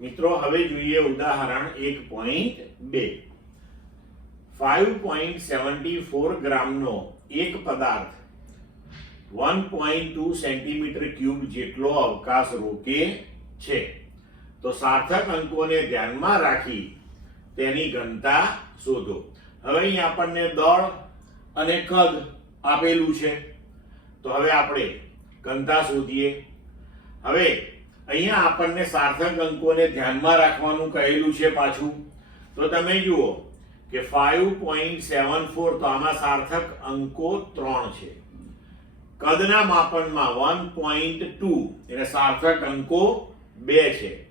મિત્રો હવે જોઈએ ઉદાહરણ 1.2 5.74 ગ્રામનો એક પદાર્થ 1.2 સેન્ટીમીટર ક્યુબ જેટલો અવકાશ રોકે છે તો સાર્થક અંકોને ધ્યાનમાં રાખી તેની ઘનતા શોધો। હવે અહીં આપણને દળ અને કદ આપેલું છે તો હવે આપણે ઘનતા શોધીએ। હવે અહીંયા આપણને સાર્થક અંકોને ધ્યાનમાં રાખવાનું કહેલું છે પાછું તો તમે જુઓ કે 5.74 તો આમાં સાર્થક અંકો 3 છે, કદના માપનમાં 1.2 એટલે સાર્થક અંકો 2 છે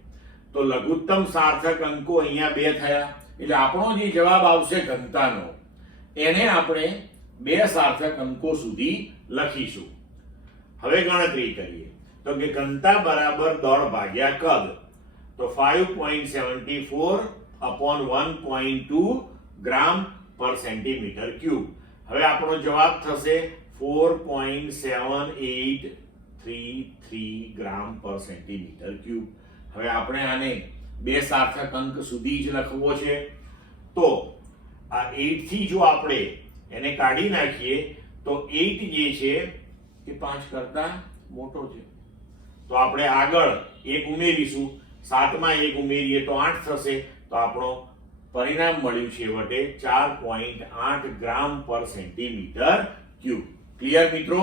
તો લઘુત્તમ સાર્થક અંકો અહીંયા 2 થયા એટલે આપણો જે જવાબ આવશે ઘનતાનો એને આપણે 2 સાર્થક અંકો સુધી લખીશું। હવે ગણતરી કરીએ તો કે ઘનતા બરાબર દળ ભાગ્યા કદ તો 5.74 upon 1.2 ગ્રામ પર સેન્ટીમીટર ક્યુબ। હવે આપણો જવાબ થશે 4.7833 ગ્રામ પર સેન્ટીમીટર ક્યુબ। હવે આપણે આને 2 સાર્થક અંક સુધી જ લખવો છે તો આ 8 થી જો આપણે એને કાઢી નાખીએ તો 8 જે છે એ 5 કરતા મોટો છે તો આપણે આગળ 1 ઉમેરીશું, 7 માં 1 ઉમેરીએ તો 8 થશે તો આપણો પરિણામ મળ્યું છે વટે 4.8 ગ્રામ પર સેન્ટીમીટર ક્યુબ। ક્લિયર મિત્રો?